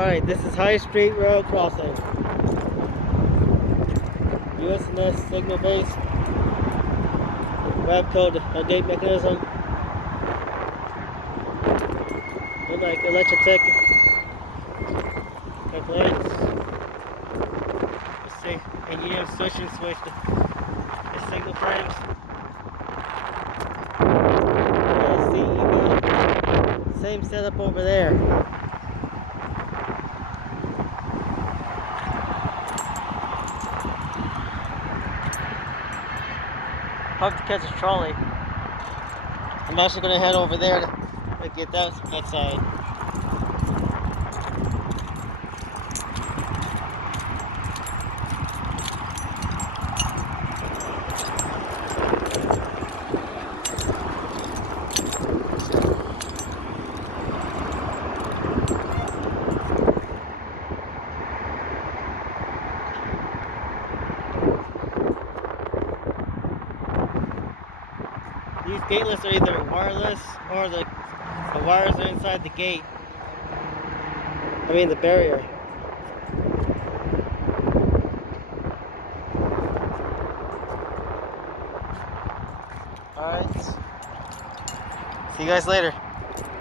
Alright, this is High Street Road crossing. USNS signal base. Grab code, gate mechanism. Like electric lights. Let's see. AEM switching switch the signal frames. CEB. Same setup over there. Hope to catch a trolley. I'm actually going to head over there to get that side. These gateless are either wireless or the wires are inside the gate. I mean the barrier. Alright. See you guys later.